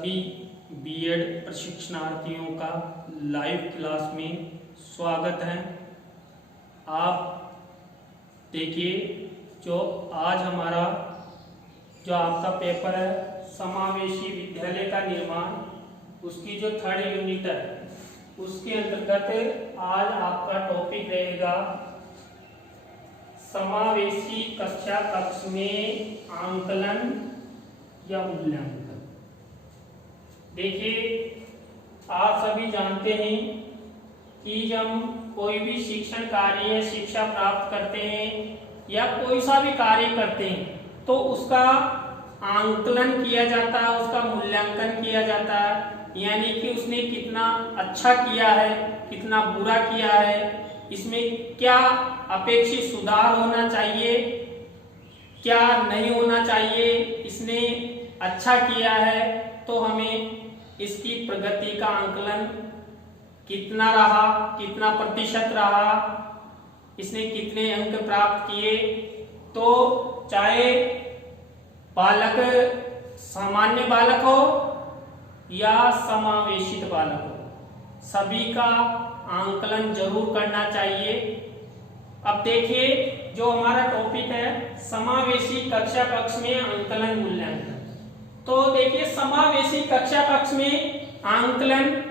सभी बीएड प्रशिक्षणार्थियों का लाइव क्लास में स्वागत है। आप देखिए, जो आज हमारा जो आपका पेपर है समावेशी विद्यालय का निर्माण, उसकी जो थर्ड यूनिट है उसके अंतर्गत आज आपका टॉपिक रहेगा समावेशी कक्षा कक्ष में आंकलन या मूल्यांकन। देखिए, आप सभी जानते हैं कि जब कोई भी शिक्षण कार्य या शिक्षा प्राप्त करते हैं या कोई सा भी कार्य करते हैं तो उसका आंकलन किया जाता है, उसका मूल्यांकन किया जाता है। यानी कि उसने कितना अच्छा किया है, कितना बुरा किया है, इसमें क्या अपेक्षित सुधार होना चाहिए, क्या नहीं होना चाहिए, इसने अच्छा किया है तो हमें इसकी प्रगति का आंकलन कितना रहा, कितना प्रतिशत रहा, इसने कितने अंक प्राप्त किए। तो चाहे बालक सामान्य बालक हो या समावेशित बालक हो, सभी का आंकलन जरूर करना चाहिए। अब देखिए, जो हमारा टॉपिक है समावेशी कक्षा कक्ष में आंकलन मूल्यांकन। तो देखिए, समावेशी कक्षा कक्ष में आंकलन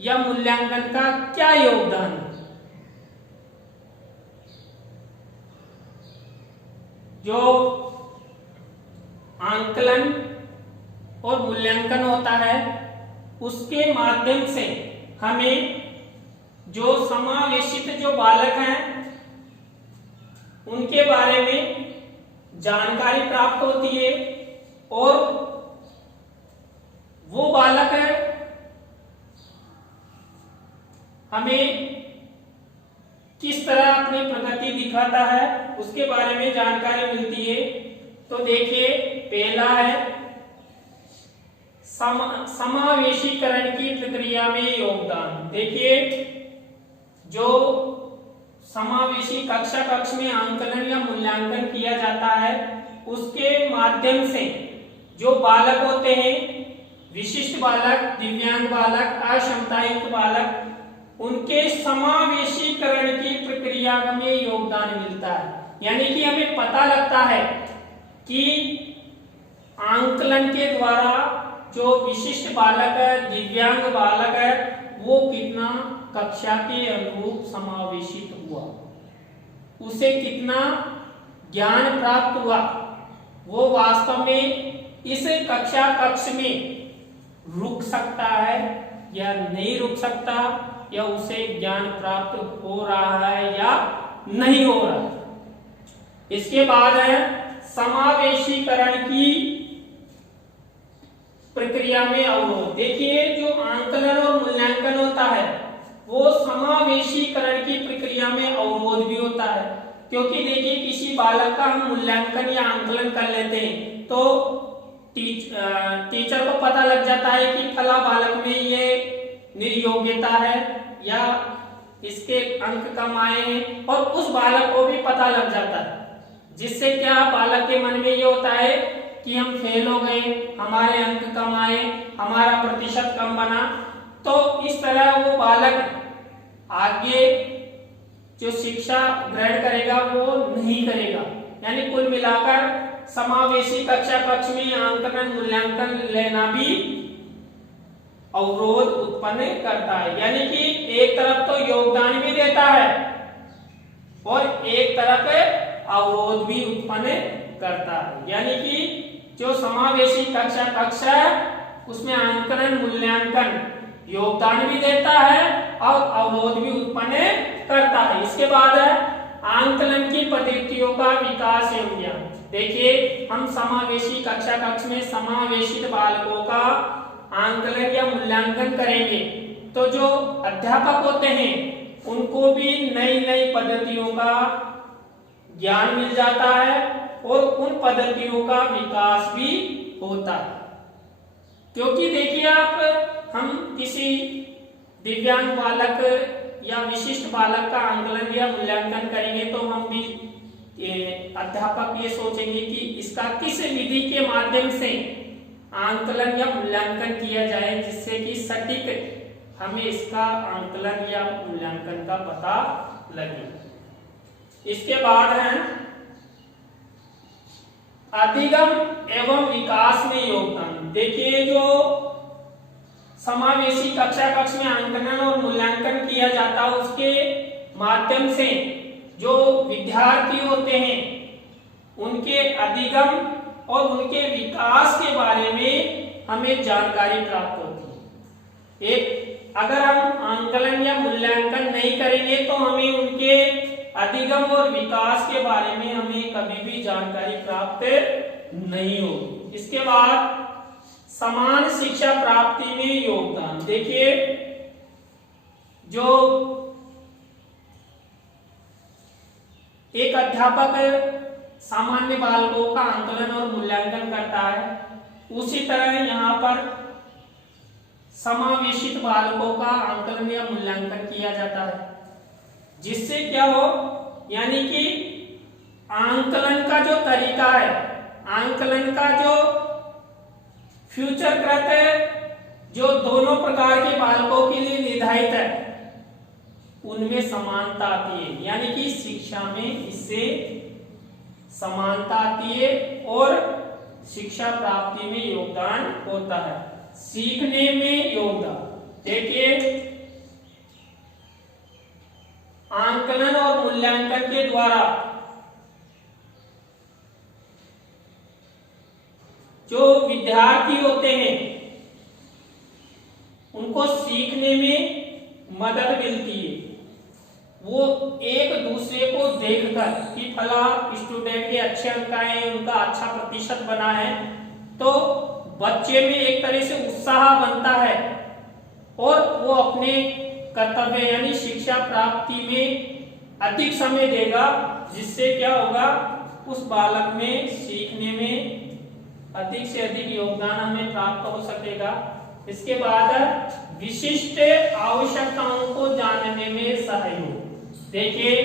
या मूल्यांकन का क्या योगदान है। जो आंकलन और मूल्यांकन होता है उसके माध्यम से हमें जो समावेशित जो बालक हैं उनके बारे में जानकारी प्राप्त होती है और वो बालक हमें किस तरह अपनी प्रगति दिखाता है उसके बारे में जानकारी मिलती है। तो देखिए, पहला है समावेशीकरण की प्रक्रिया में योगदान। देखिए, जो समावेशी कक्षा कक्ष में आंकलन या मूल्यांकन किया जाता है उसके माध्यम से जो बालक होते हैं, विशिष्ट बालक, दिव्यांग बालक, अक्षमतायुक्त बालक, उनके समावेशीकरण की प्रक्रिया में योगदान मिलता है। यानी कि हमें पता लगता है कि आंकलन के द्वारा जो विशिष्ट बालक है, दिव्यांग बालक है, वो कितना कक्षा के अनुरूप समावेशित हुआ, उसे कितना ज्ञान प्राप्त हुआ, वो वास्तव में इस कक्षा कक्ष में रुक सकता है या नहीं रुक सकता, या उसे ज्ञान प्राप्त हो रहा है या नहीं हो रहा। इसके बाद है समावेशीकरण की प्रक्रिया में अवरोध। देखिए, जो आंकलन और मूल्यांकन होता है वो समावेशीकरण की प्रक्रिया में अवरोध भी होता है। क्योंकि देखिए, किसी बालक का हम मूल्यांकन या आंकलन कर लेते हैं तो टीचर को पता लग जाता है कि फला बालक में ये निर्योग्यता है या इसके अंक कम आए हैं, और उस बालक को भी पता लग जाता है, जिससे क्या बालक के मन में ये होता है कि हम फेल हो गए, हमारे अंक कम आए, हमारा प्रतिशत कम बना। तो इस तरह वो बालक आगे जो शिक्षा ग्रहण करेगा वो नहीं करेगा। यानी कुल मिलाकर समावेशी कक्षा कक्ष में आंकलन मूल्यांकन लेना भी अवरोध उत्पन्न करता है। यानी कि एक तरफ तो योगदान भी देता है और एक तरफ अवरोध भी उत्पन्न करता है। यानी कि जो समावेशी कक्षा कक्ष है उसमें आंकलन मूल्यांकन योगदान भी देता है और अवरोध भी उत्पन्न करता है। इसके बाद है आंकलन की पद्धतियों का विकास एवं ज्ञान। देखिए, हम समावेशी कक्षा कक्ष में समावेशित बालकों का आंकलन या मूल्यांकन करेंगे तो जो अध्यापक होते हैं उनको भी नई नई पद्धतियों का ज्ञान मिल जाता है और उन पद्धतियों का विकास भी होता है। क्योंकि देखिए, आप हम किसी दिव्यांग बालक या विशिष्ट बालक का आंकलन या मूल्यांकन करेंगे तो हम भी अध्यापक ये सोचेंगे कि इसका किस विधि के माध्यम से आंकलन या मूल्यांकन किया जाए, जिससे कि सटीक हमें इसका आंकलन या मूल्यांकन का पता लगे। इसके बाद है अधिगम एवं विकास में योगदान। देखिए, जो समावेशी कक्षा कक्ष में आंकलन और मूल्यांकन किया जाता है, उसके माध्यम से जो विद्यार्थी होते हैं उनके अधिगम और उनके विकास के बारे में हमें जानकारी प्राप्त होती है। एक अगर हम आंकलन या मूल्यांकन नहीं करेंगे तो हमें उनके अधिगम और विकास के बारे में हमें कभी भी जानकारी प्राप्त नहीं होगी। इसके बाद समान शिक्षा प्राप्ति में योगदान। देखिए, जो एक अध्यापक सामान्य बालकों का आंकलन और मूल्यांकन करता है, उसी तरह यहाँ पर समावेशित बालकों का आंकलन या मूल्यांकन किया जाता है, जिससे क्या हो, यानी कि आंकलन का जो तरीका है, आंकलन का जो फ्यूचर कृत है, जो दोनों प्रकार के बालकों के लिए निर्धारित है, उनमें समानता आती है। यानी कि शिक्षा में इससे समानता आती है और शिक्षा प्राप्ति में योगदान होता है। सीखने में योगदान। देखिए, आंकलन और मूल्यांकन के द्वारा जो विद्यार्थी होते हैं उनको सीखने में मदद मिलती है। वो एक दूसरे को देखकर कि फला स्टूडेंट के अच्छे अंक आए, उनका अच्छा प्रतिशत बना है, तो बच्चे में एक तरह से उत्साह बनता है और वो अपने कर्तव्य यानी शिक्षा प्राप्ति में अधिक समय देगा, जिससे क्या होगा, उस बालक में सीखने में अधिक से अधिक योगदान हमें प्राप्त हो सकेगा। इसके बाद विशिष्ट आवश्यकताओं को जानने में सहयोग। देखिए,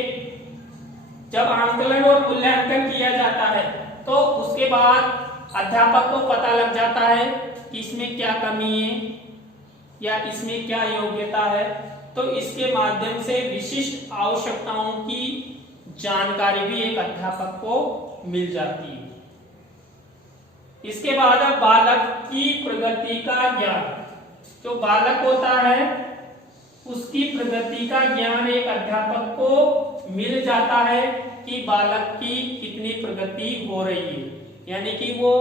जब आंकलन और मूल्यांकन किया जाता है तो उसके बाद अध्यापक को पता लग जाता है कि इसमें क्या कमी है या इसमें क्या योग्यता है, तो इसके माध्यम से विशिष्ट आवश्यकताओं की जानकारी भी एक अध्यापक को मिल जाती है। इसके बाद बालक की प्रगति का ज्ञान। जो बालक होता है उसकी प्रगति का ज्ञान एक अध्यापक को मिल जाता है कि बालक की कितनी प्रगति हो रही है, यानी कि वो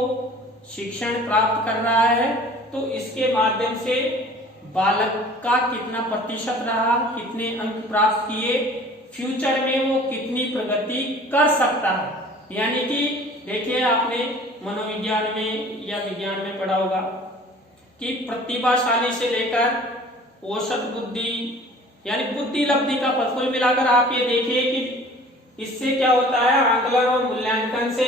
शिक्षण प्राप्त कर रहा है, तो इसके माध्यम से बालक का कितना प्रतिशत रहा, कितने अंक प्राप्त किए, फ्यूचर में वो कितनी प्रगति कर सकता है। यानी कि देखिए, आपने मनोविज्ञान में या विज्ञान में पढ़ा होगा कि प्रतिभाशाली से लेकर औसत बुद्धि यानी बुद्धि लब्धि का पद। कुल मिलाकर आप ये देखिए कि इससे क्या होता है, आंकलन और मूल्यांकन से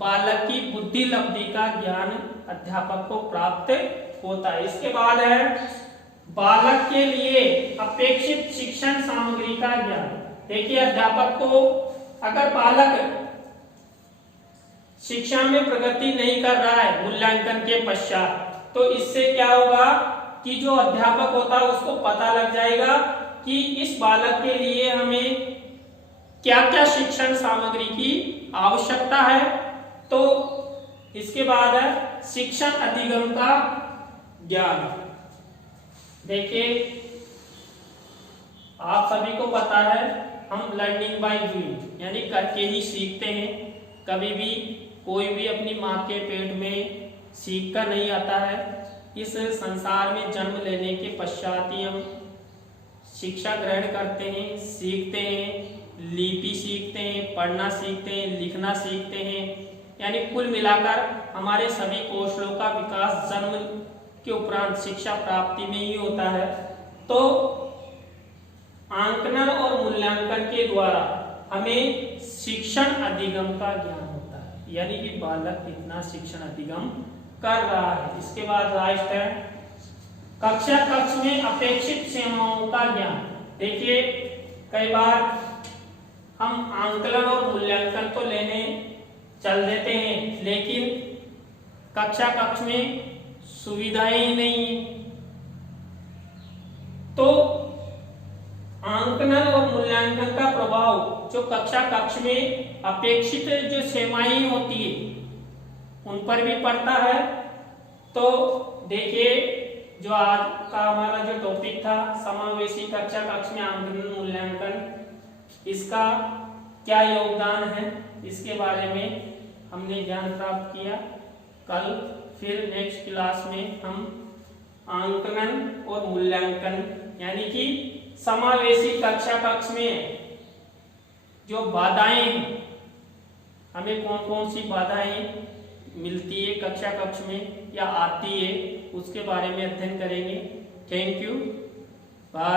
बालक की बुद्धि लब्धि का ज्ञान अध्यापक को प्राप्त होता है। इसके बाद है बालक के लिए अपेक्षित शिक्षण सामग्री का ज्ञान। देखिए, अध्यापक को अगर बालक शिक्षा में प्रगति नहीं कर रहा है मूल्यांकन के पश्चात, तो इससे क्या होगा कि जो अध्यापक होता है उसको पता लग जाएगा कि इस बालक के लिए हमें क्या क्या शिक्षण सामग्री की आवश्यकता है। तो इसके बाद है शिक्षण अधिगम का ज्ञान। देखिए, आप सभी को पता है हम लर्निंग बाय डूइंग यानी करके ही सीखते हैं। कभी भी कोई भी अपनी माँ के पेट में सीख कर नहीं आता है। इस संसार में जन्म लेने के पश्चात ही हम शिक्षा ग्रहण करते हैं, सीखते हैं, लिपि सीखते हैं, पढ़ना सीखते हैं, लिखना सीखते हैं। यानी कुल मिलाकर हमारे सभी कौशलों का विकास जन्म के उपरांत शिक्षा प्राप्ति में ही होता है। तो आंकलन और मूल्यांकन के द्वारा हमें शिक्षण अधिगम का ज्ञान होता है, यानी कि बालक कितना शिक्षण अधिगम कर रहा है। इसके बाद लास्ट है कक्षा कक्ष में अपेक्षित सेवाओं का ज्ञान। देखिए, कई बार हम आंकलन और मूल्यांकन तो लेने चल देते हैं, लेकिन कक्षा कक्ष में सुविधाएं ही नहीं है। तो आंकलन और मूल्यांकन का प्रभाव जो कक्षा कक्ष में अपेक्षित जो सेवाएं होती है उन पर भी पड़ता है। तो देखिए, जो आज का हमारा जो टॉपिक था समावेशी कक्षा कक्ष में आंकलन मूल्यांकन, इसका क्या योगदान है इसके बारे में हमने ज्ञान प्राप्त किया। कल फिर नेक्स्ट क्लास में हम आंकलन और मूल्यांकन यानी कि समावेशी कक्षा कक्ष में जो बाधाएं हैं, हमें कौन कौन सी बाधाएं मिलती है कक्षा कक्ष में या आती है, उसके बारे में अध्ययन करेंगे। Thank you.